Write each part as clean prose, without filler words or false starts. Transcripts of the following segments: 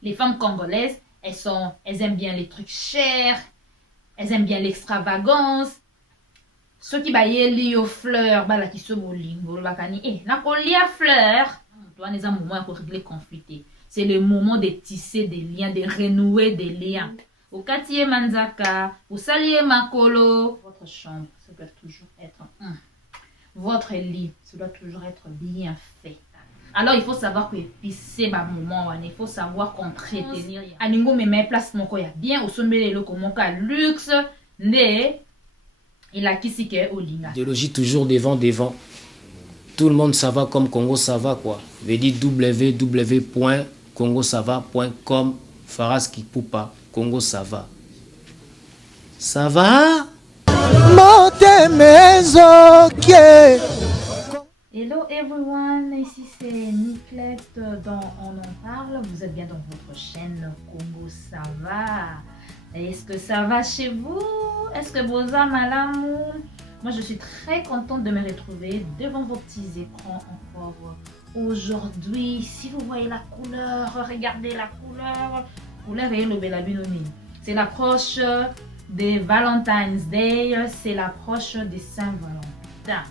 Les femmes congolaises, elles aiment bien les trucs chers, elles aiment bien l'extravagance. Ceux qui baillent aux fleurs, bah là qui se bolingo, bakani, n'a pas lié à fleurs. Toi, les moments pour régler conflit. C'est le moment de tisser des liens, de renouer des liens. Au quartier Manzaka, au salier Makolo, votre chambre, ça doit toujours être votre lit, ça doit toujours être bien fait. Alors il faut savoir que pisser ma moment, il faut savoir qu'entretenir. Alingo me met place mon koya bien au sommet le comme luxe, né il a qui si que olinga. Idéologie toujours devant. Tout le monde ça va comme Congo ça va quoi. Veut dire www.congosava.com Faras Kipoupa Congo ça va. Ça va? Hello everyone, ici c'est Niclette dans On en parle. Vous êtes bien dans votre chaîne Congo ça va. Est-ce que ça va chez vous? Est-ce que vous avez l'amour? Moi je suis très contente de me retrouver devant vos petits écrans encore aujourd'hui. Si vous voyez la couleur, regardez la couleur. Couleur et le belabinoni. C'est l'approche des Valentine's Day, c'est l'approche des Saint-Valentin.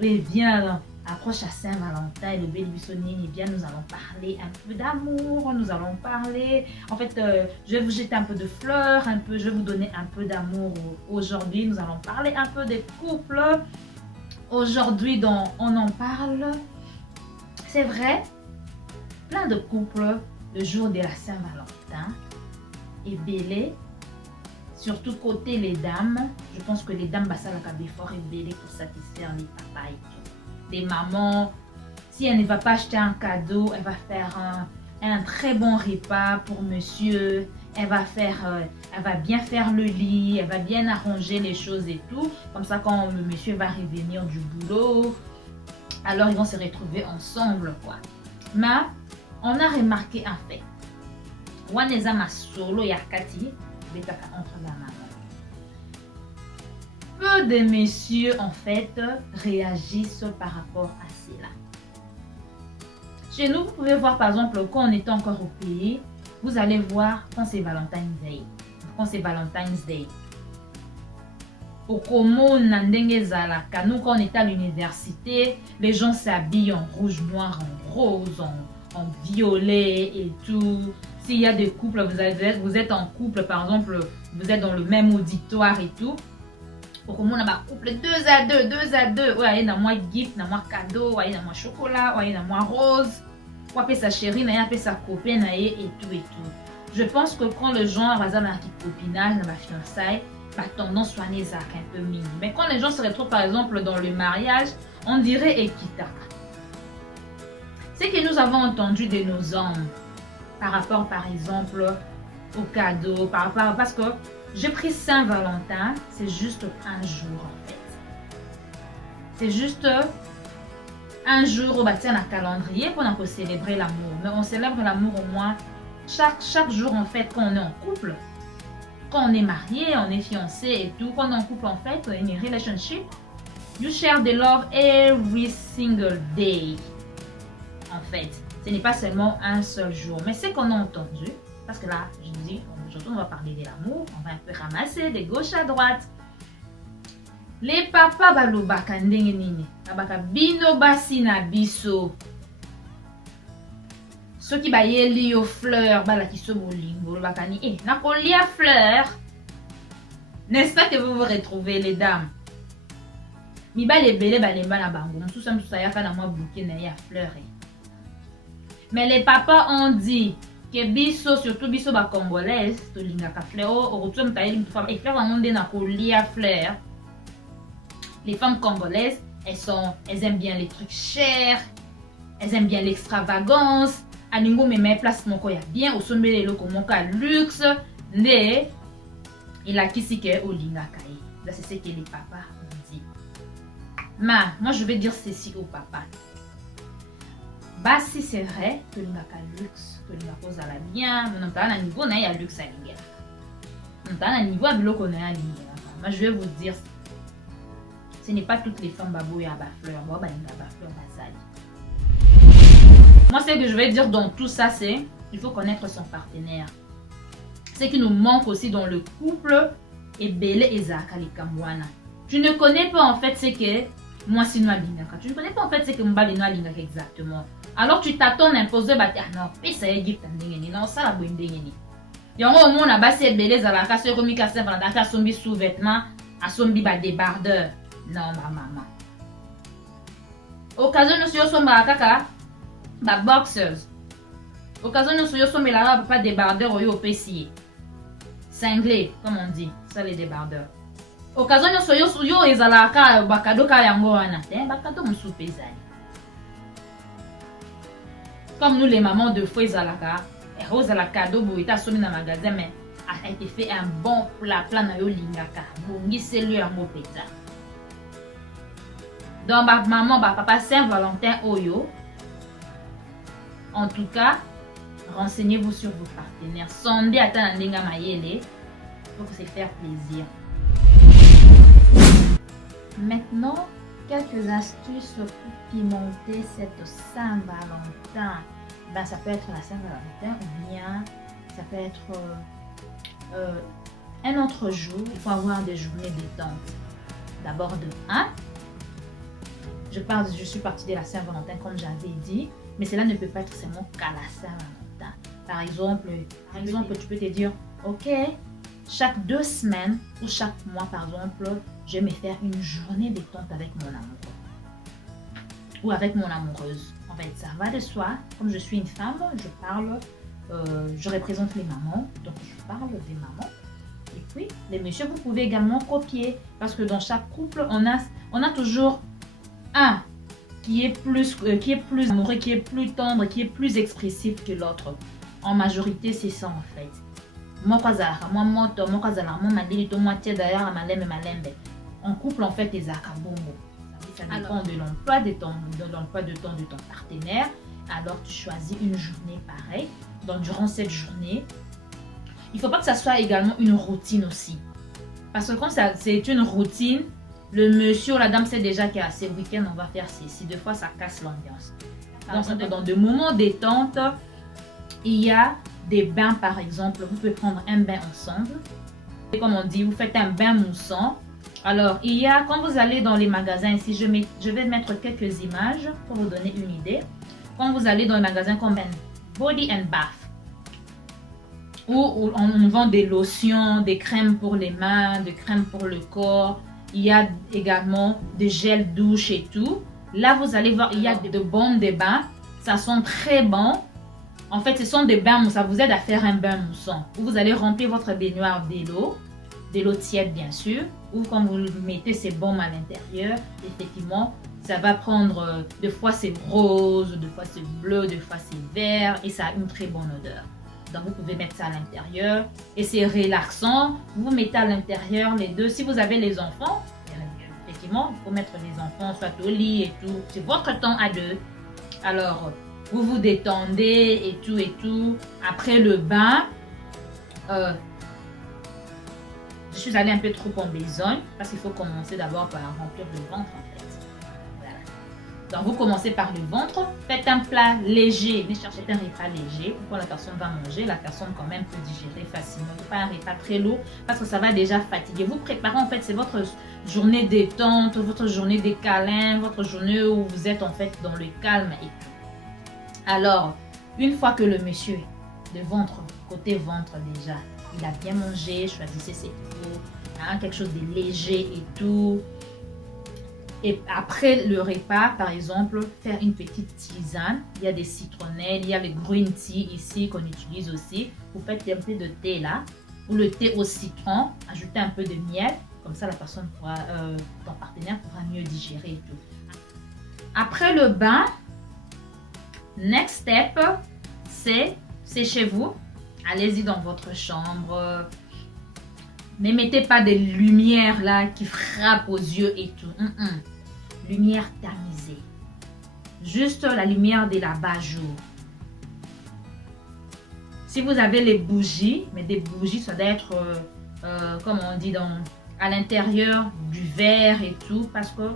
Et bien, approche à Saint-Valentin, le Bélibissoni, eh bien, nous allons parler un peu d'amour, nous allons parler, en fait, je vais vous jeter un peu de fleurs, je vais vous donner un peu d'amour aujourd'hui, nous allons parler un peu des couples. Aujourd'hui, On en parle, c'est vrai, plein de couples, le jour de la Saint-Valentin, est belé. Surtout côté les dames, je pense que les dames ça la fort et belé pour satisfaire les papas et tout. Les mamans, si elle ne va pas acheter un cadeau, elle va faire un très bon repas pour monsieur. Elle va bien faire le lit, elle va bien arranger les choses et tout. Comme ça, quand le monsieur va revenir du boulot, alors ils vont se retrouver ensemble quoi. Mais on a remarqué un fait. Waneza ma solo yakati. Entre la maman. Peu de messieurs en fait réagissent par rapport à cela. Chez nous, vous pouvez voir par exemple quand on était encore au pays, vous allez voir quand c'est Valentine's Day. Au Como, nous quand on était à l'université, les gens s'habillent en rouge, noir, en rose, en violet et tout. S'il y a des couples, vous êtes en couple, par exemple, vous êtes dans le même auditoire et tout. Au moins, on a un couple 2 à 2. Ouais, il y a moi gift, il y a moi cadeau, il y a moi chocolat, il y a moi rose. On peut sa chérie, il y a sa copine et tout. Je pense que quand le genre va avoir un copinage, dans ma fiançailles, la tendance soit un peu minime. Mais quand les gens se retrouvent par exemple dans le mariage, on dirait équitable. Ce que nous avons entendu de nos hommes, par rapport par exemple au cadeau, parce que j'ai pris Saint-Valentin, c'est juste un jour en fait. C'est juste un jour au bâti un calendrier pour célébrer l'amour. Mais on célèbre l'amour au moins chaque jour en fait quand on est en couple. Quand on est marié, on est fiancé et tout, quand on est en couple en fait, in a relationship, you share the love every single day. En fait. Ce n'est pas seulement un seul jour. Mais ce qu'on a entendu, parce que là, je dis, aujourd'hui on va parler de l'amour, on va un peu ramasser de gauche à droite. Les papas balobaka ndenge nini, babaka bino basi na biso. Ceux qui baillent aux fleurs, bala qui se bolingo, bakani, n'a pas lié à fleurs. N'est-ce pas que vous vous retrouvez les dames? Mi ba les belé balemba na bango, tout ça yaka na moi bouquet na ya fleurs. Mais les papas ont dit que biso, surtout biso ba congolaise, to lingaka fleur, au retour de taille, et fleur dans monde na kolia fleur. Les femmes congolaises, elles aiment bien les trucs chers, elles aiment bien l'extravagance. Alingo me met place mon koya bien, au sommet le comme luxe, né il a qui si que au lingaka. Là c'est ce que les papas ont dit. Mais moi je vais dire ceci au papa. Bah si c'est vrai que nous avons luxe, que nous avons la bien, mais nous avons un niveau n'a ya luxe à l'ingé. Nous avons un niveau à bloc on a à l'ingé. Moi je vais vous dire, ce n'est pas toutes les femmes babou ya bafleur, moi bah fleur basali. Moi ce que je vais dire dans tout ça c'est, il faut connaître son partenaire. Ce qui nous manque aussi dans le couple est belé et zakalikamwana. Tu ne connais pas en fait ce que moi si nous alingaka. Tu ne connais pas en fait ce que mbali nous alingaka exactement. Alors tu t'attends à imposer bah non, puis ça y est gift ndengeni non ça la bonne ndengeni. Yango au monde là-bas c'est belé zalaka se remis ka Saint Valentin sombi sous-vêtements, a sombi ba débardeur. Non ma maman. Occasion nous yo somba kaka ba boxers. Occasion nous yo somba là pas débardeur au PC. Cinglé, comme on dit, ça les débardeurs. Occasion yo ezalaka bakado ka yango wana, bakado musupe ezali. Comme nous les mamans de fois ezalaka, rose la cadeau boita somi na magasin mais a été fait un bon plat na yo lingaka. Bongi c'est lui yango peta. Donc ma maman ba papa Saint-Valentin oyo. En tout cas, renseignez-vous sur vos partenaires. Sondez à Tanandinga Mayele pour se faire plaisir. Maintenant, quelques astuces pour pimenter cette Saint-Valentin. Ben, ça peut être la Saint-Valentin ou bien ça peut être un autre jour. Il faut avoir des journées détente. D'abord de 1. Je suis partie de la Saint-Valentin comme j'avais dit. Mais cela ne peut pas être seulement qu'à la Saint-Valentin. Par exemple, tu peux te dire, ok, chaque 2 semaines ou chaque mois, par exemple, je vais me faire une journée détente avec mon amoureux. Ou avec mon amoureuse. En fait, ça va de soi. Comme je suis une femme, je représente les mamans. Donc, je parle des mamans. Et puis, les messieurs, vous pouvez également copier. Parce que dans chaque couple, on a toujours un qui est plus amoureux, qui est plus tendre, qui est plus expressif que l'autre. En majorité, c'est ça en fait. En couple, en fait, les akabongo. Ça dépend de l'emploi de temps de ton partenaire. Alors, tu choisis une journée pareille. Donc, durant cette journée, il ne faut pas que ça soit également une routine aussi. Parce que quand c'est une routine, le monsieur ou la dame sait déjà qu'à ces week-ends, on va faire ceci. Des fois, ça casse l'ambiance. Donc, dans des moments détente, il y a des bains, par exemple. Vous pouvez prendre un bain ensemble. Et comme on dit, vous faites un bain moussant. Alors, quand vous allez dans les magasins ici, je vais mettre quelques images pour vous donner une idée. Quand vous allez dans les magasins comme Body and Bath, où on vend des lotions, des crèmes pour les mains, des crèmes pour le corps. Il y a également des gels douche et tout. Là, vous allez voir, il y a de baumes de bain. Ça sent très bon. En fait, ce sont des bains, ça vous aide à faire un bain moussant. Où vous allez remplir votre baignoire de l'eau tiède bien sûr. Ou quand vous mettez ces baumes à l'intérieur, effectivement, ça va prendre, des fois c'est rose, des fois c'est bleu, des fois c'est vert. Et ça a une très bonne odeur. Donc, vous pouvez mettre ça à l'intérieur. Et c'est relaxant. Vous mettez à l'intérieur les deux. Si vous avez les enfants, effectivement, il faut mettre les enfants soit au lit et tout. C'est votre temps à deux. Alors, vous vous détendez et tout et tout. Après le bain, je suis allée un peu trop en besogne parce qu'il faut commencer d'abord par remplir le ventre en fait. Voilà. Donc, vous commencez par le ventre. Faites un plat léger. Ne cherchez pas un repas léger. Quand la personne va manger, la personne quand même peut digérer facilement. Pas un repas très lourd parce que ça va déjà fatiguer. Vous préparez en fait, c'est votre journée détente, votre journée des câlins, votre journée où vous êtes en fait dans le calme et tout. Alors, une fois que le monsieur, le ventre, côté ventre déjà, il a bien mangé, choisissez ses photos, quelque chose de léger et tout. Et après le repas, par exemple, faire une petite tisane. Il y a des citronnelles, il y a le green tea ici qu'on utilise aussi. Vous faites un peu de thé là, ou le thé au citron, ajoutez un peu de miel. Comme ça, la personne pourra, ton partenaire pourra mieux digérer et tout. Après le bain, next step, c'est chez vous. Allez-y dans votre chambre. Ne mettez pas des lumières là qui frappent aux yeux et tout. Lumière tamisée. Juste la lumière de la bas-jour. Si vous avez les bougies, mais des bougies, ça doit être, comme on dit, à l'intérieur du verre et tout. Parce que,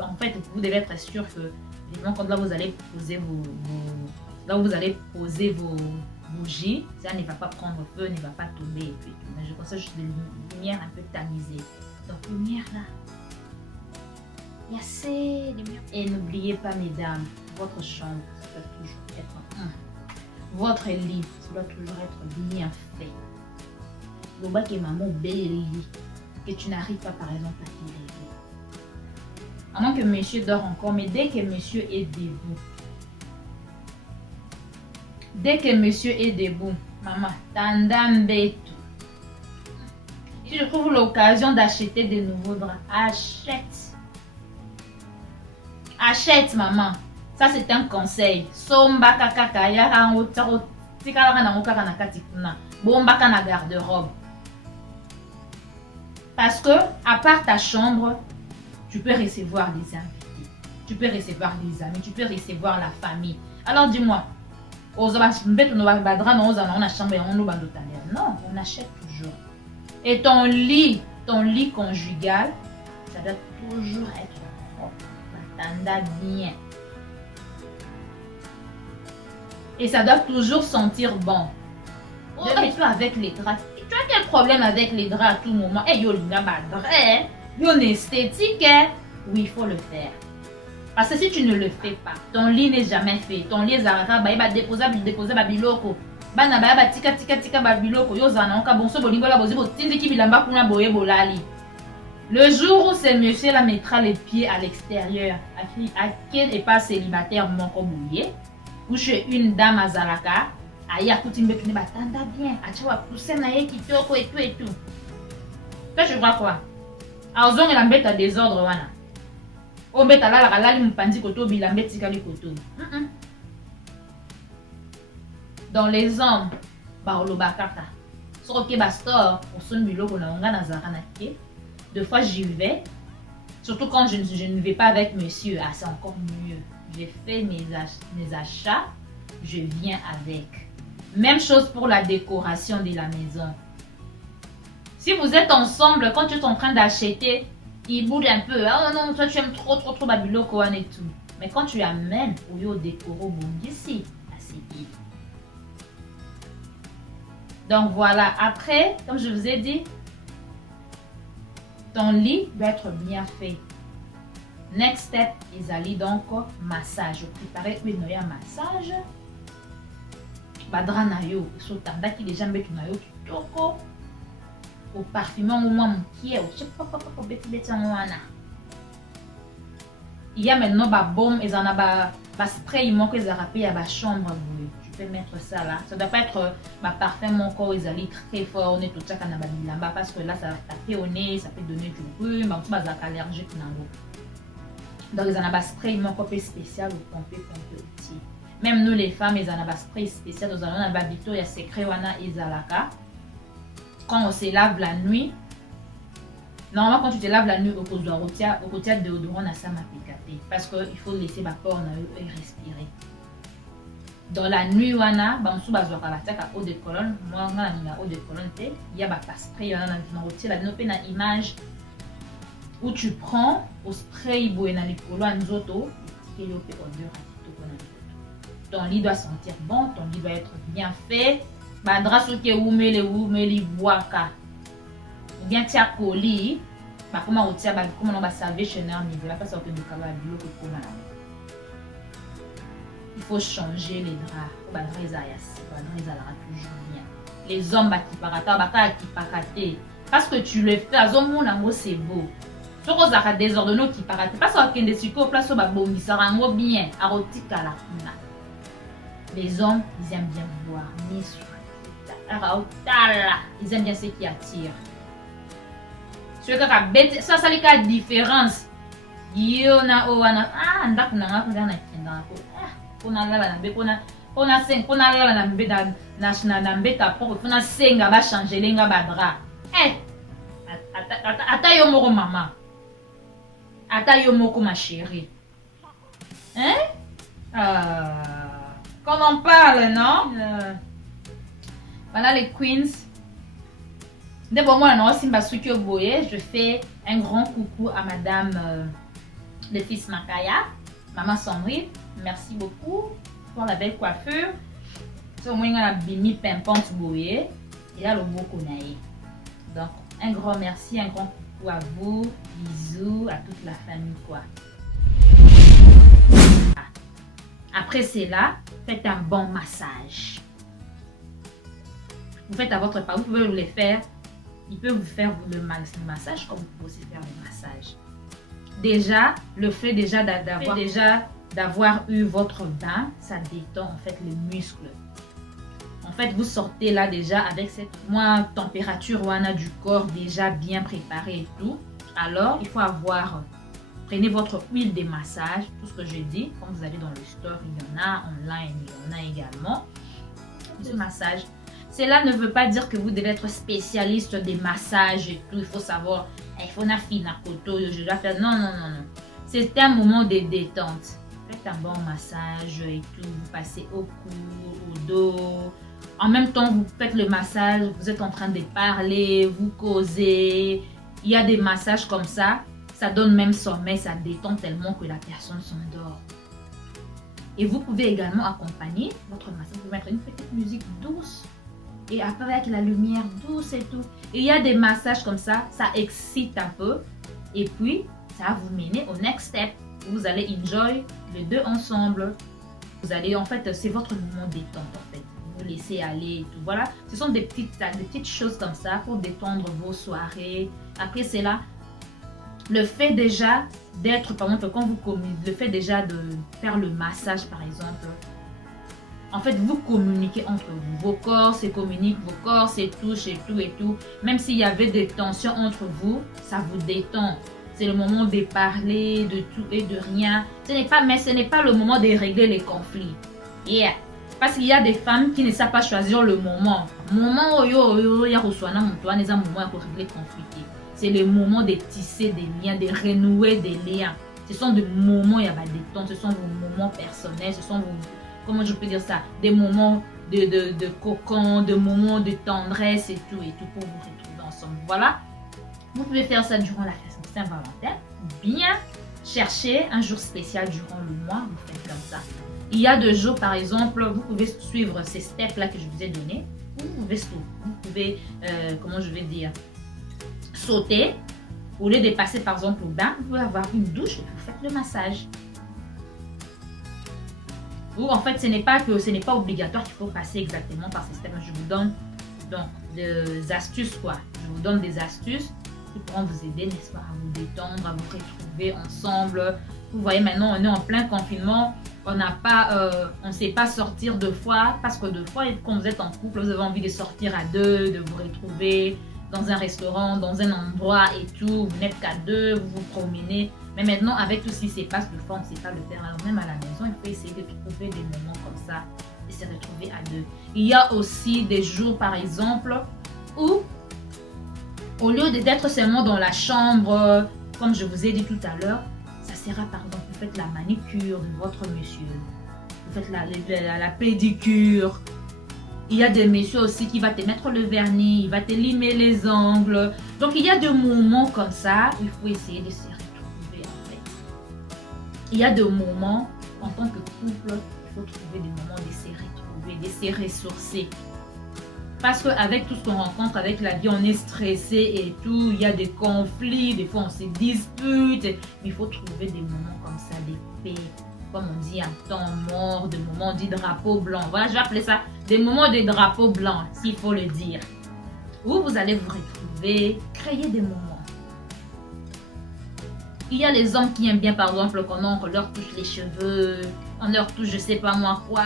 en fait, vous devez être sûr que, évidemment, quand là vous allez poser bougie, ça ne va pas prendre feu, ne va pas tomber et puis tout. Mais je conseille juste des lumières un peu tamisées. Donc lumière là. Il y a assez de lumière. Et n'oubliez pas mesdames, votre chambre, ça doit toujours être votre lit, ça doit toujours être bien fait. Le bas que maman belle lit, que tu n'arrives pas par exemple à t'y réveiller. À moins que monsieur dort encore, mais dès que monsieur est debout, maman, tandambe tout. Si je trouve l'occasion d'acheter de nouveaux draps, achète maman. Ça c'est un conseil. Somba kaka ya rango tikala na ngokaka na kati kuna. Bomba kana garde-robe. Parce que à part ta chambre, tu peux recevoir des invités, tu peux recevoir des amis, tu peux recevoir la famille. Alors dis-moi, non, on achète toujours. Et ton lit conjugal, ça doit toujours être propre, tanda bien. Et ça doit toujours sentir bon. Remets-toi avec les draps. Tu as quel problème avec les draps à tout moment? Eh, yo, esthétique, oui, il faut le faire. Parce que si tu ne le fais pas, ton lit n'est jamais fait. Ton lit est zaraka, il va déposer babiloko. Bana ba tika babiloko. Yo zanonka bonso bolingo la bozi botindi ki bilamba kuna boye bolali. Le jour où ce monsieur là mettra les pieds à l'extérieur, à quel est pas célibataire mon kobouye, ou chez une dame à zaraka, aya kutimbe kune batanda bien, achawa pousser na ye kitoko et tout. Toi je vois quoi? Azong la mbeta désordre wana. O mbeta la lali mpandi koto bilambe tikali koto. Dans les hommes, baolo bakata. Soroke bastor, pour son biloko na onga na zaranake. Deux fois j'y vais. Surtout quand je ne vais pas avec monsieur. Ah, c'est encore mieux. J'ai fait mes achats. Je viens avec. Même chose pour la décoration de la maison. Si vous êtes ensemble, quand tu es en train d'acheter, il boude un peu. Ah non, toi tu aimes trop babiloko et tout. Mais quand tu amènes au yo décoro ici, c'est bien. Donc voilà, après, comme je vous ai dit, ton lit doit être bien fait. Next step, ils donc massage. Préparer une massage. Badra na yo, so tanda ki déjà mbetu na yo kitoko. Au parfumant au moins qui est au beti wana. Il y a maintenant ba baume et en a ba spray il manque les arapés à ba chambre. Tu peux mettre ça là. Ça doit pas être ba parfum mon corps ils allaient très fort on est tout ça kana ba bilamba parce que là ça va taper au nez, ça peut donner du rhume, ba tout ba allergique nango. Donc ils en a ba spray mon corps spécial ou pompé petit. Même nous les femmes ils en a ba spray spécial nous allons ba bito ya secret wana izalaka. Quand on se lave la nuit, normalement quand tu te laves la nuit au côté de déodorant na sama picaté parce que il faut laisser ma pore et respirer. Dans la nuit wana ba msu ba zwaka bataka eau de colonne, moi nga na eau de colonne te, il y a ba spray wana na rotier la nope na image où tu prends au spray boé na likolo nzoto, qui est odeur ton lit doit sentir bon, ton lit doit être bien fait. Badra soke umeli boaka ou bien tia colis ba koma otia ba koma no ba salvation niveau la passe au que ka ba biloko koma na. Il faut changer les draps. Ba draps ya toujours bien. Les hommes ba ki parata ba ka ki pakate parce que tu le fais azomo nango c'est beau. Soko zaka désordonné ki parate parce que kende siko place ba bongisa rango bien arotika la kuna. Les hommes ils aiment bien voir mais ils aiment bien ce qui attire. Ça, ça les cas différence. Yona owana ndaku nanga kuna kenda ko. Kuna lala na be kuna sen kuna lala na be na mbeta pour kuna senga ba changer lenga ba drap. Ata yo moko maman. Ata yo moko ma chérie. Quand on parle, non? Voilà les queens. D'abord, moi, je fais un grand coucou à madame le fils Makaya, maman Sandrine. Merci beaucoup pour la belle coiffure. C'est au moins la bimi pimpante boye. Et là, le beau konaï. Donc, un grand merci, un grand coucou à vous. Bisous à toute la famille, quoi. Après cela, faites un bon massage. Vous faites à votre part, vous pouvez le faire. Il peut vous faire le massage comme vous pouvez aussi faire le massage. Déjà, le fait d'avoir eu votre bain, ça détend en fait les muscles. En fait, vous sortez là déjà avec cette température du corps déjà bien préparée et tout. Alors, il faut prenez votre huile de massage, tout ce que je dis. Quand vous allez dans le store, il y en a online, il y en a également. Ce massage. Cela ne veut pas dire que vous devez être spécialiste des massages et tout. Il faut savoir, il faut na fina koto, je dois faire. Non, non, non, non. C'est un moment de détente. Faites un bon massage et tout. Vous passez au cou, au dos. En même temps, vous faites le massage. Vous êtes en train de parler, vous causez. Il y a des massages comme ça. Ça donne même sommeil, ça détend tellement que la personne s'endort. Et vous pouvez également accompagner votre massage. Vous pouvez mettre une petite musique douce. Et après avec la lumière douce et tout. Et il y a des massages comme ça, ça excite un peu. Et puis, ça va vous mener au next step. Vous allez enjoy les deux ensemble. Vous allez, en fait, c'est votre moment détente en fait. Vous laissez aller et tout. Voilà, ce sont des petites choses comme ça pour détendre vos soirées. Après, c'est là. Le fait déjà d'être, par exemple, quand vous communiquez, le fait déjà de faire le massage, par exemple, en fait, vous communiquez entre vous. Vos corps se communiquent, vos corps se touchent et tout et tout. Même s'il y avait des tensions entre vous, ça vous détend. C'est le moment de parler de tout et de rien. Ce n'est pas le moment de régler les conflits. Yeah. Parce qu'il y a des femmes qui ne savent pas choisir le moment. Moment où il y a un moment pour régler les conflits. C'est le moment de tisser des liens, de renouer des liens. Ce sont des moments, il y a des détente, ce sont vos moments personnels, ce sont vos, comment je peux dire ça, des moments de cocon, des moments de tendresse et tout pour vous retrouver ensemble. Voilà, vous pouvez faire ça durant la fête de Saint-Valentin. Bien chercher un jour spécial durant le mois, vous faites comme ça. Il y a des jours, par exemple, vous pouvez suivre ces steps-là que je vous ai donnés. Vous pouvez comment je vais dire, sauter, au lieu de passer par exemple au bain, vous pouvez avoir une douche et vous faites le massage. Ou en fait, ce n'est pas obligatoire qu'il faut passer exactement par ces steps. Je vous donne donc des astuces quoi. Je vous donne des astuces qui pourront vous aider, n'est-ce pas, à vous détendre, à vous retrouver ensemble. Vous voyez, maintenant on est en plein confinement, on ne sait pas sortir deux fois parce que deux fois, quand vous êtes en couple, vous avez envie de sortir à deux, de vous retrouver dans un restaurant, dans un endroit et tout, vous n'êtes qu'à deux, vous vous promenez. Mais maintenant, avec tout ce qui se passe, de fois, on ne sait pas le faire. Alors même à la maison, il faut essayer de trouver des moments comme ça et se retrouver à deux. Il y a aussi des jours, par exemple, où, au lieu d'être seulement dans la chambre, comme je vous ai dit tout à l'heure, ça sera par exemple, vous faites la manicure de votre monsieur, vous faites la pédicure. Il y a des messieurs aussi qui vont te mettre le vernis, il va te limer les ongles. Donc il y a des moments comme ça, il faut essayer de se retrouver en fait. Il y a des moments, en tant que couple, il faut trouver des moments de se retrouver, de se ressourcer. Parce qu'avec tout ce qu'on rencontre avec la vie, on est stressé et tout, il y a des conflits, des fois on se dispute. Mais il faut trouver des moments comme ça, des paix. Comme on dit, un temps mort, des moments dit drapeau blanc. Voilà, je vais appeler ça des moments de drapeau blanc, s'il faut le dire. Où vous allez vous retrouver, créer des moments. Il y a les hommes qui aiment bien, par exemple, qu'on leur touche les cheveux, on leur touche, je sais pas moi quoi,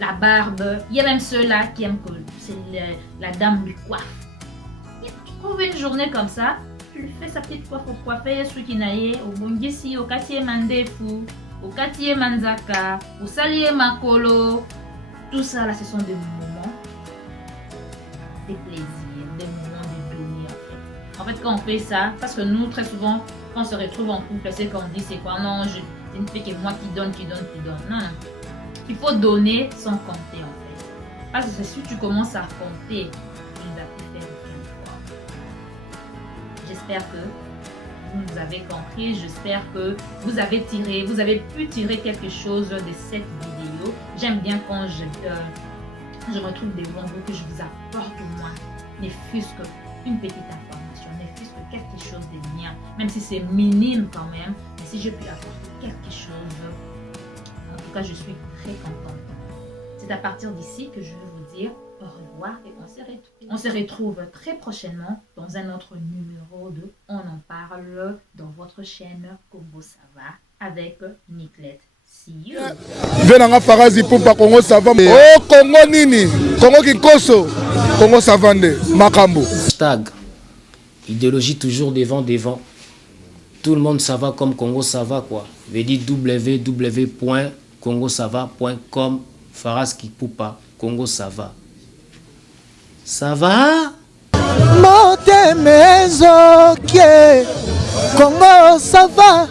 la barbe. Il y a même ceux-là qui aiment que la dame lui coiffe. Tu trouves une journée comme ça, tu lui fais sa petite coiffe pour coiffer celui qui n'a au Bungisi, au quartier Mandefu, au quartier Manzaka, au Salier Makolo. Tout ça là, ce sont des moments, des plaisirs, des moments de donner en fait. En fait, quand on fait ça, parce que nous, très souvent, quand on se retrouve en couple, c'est qu'on dit, c'est quoi? Non, c'est une fille que moi qui donne. Non, non. Il faut donner sans compter en fait. Parce que si tu commences à compter, tu ne vas plus faire aucune fois. J'espère que vous nous avez compris. J'espère que vous avez pu tirer quelque chose de cette vidéo. J'aime bien quand je me trouve devant vous, que je vous apporte au moins, ne fût-ce qu'une petite information, ne fût-ce que quelque chose de bien, même si c'est minime quand même, mais si je puis apporter quelque chose, en tout cas, je suis très contente. C'est à partir d'ici que je vais vous dire au revoir et on se retrouve très prochainement dans un autre numéro de On en parle dans votre chaîne Congo Ça va avec Niclette. See you. Venanga Farazi Poupa Congo Ça va. Oh Congo Nini, Congo Kinkoso, Congo Ça va nde Makambo. Hashtag idéologie toujours devant. Tout le monde ça va comme Congo ça va quoi. Veut dire www.congosava.com. Faraz Kipoupa, Congo ça va. Ça va? Motemezo Congo ça va.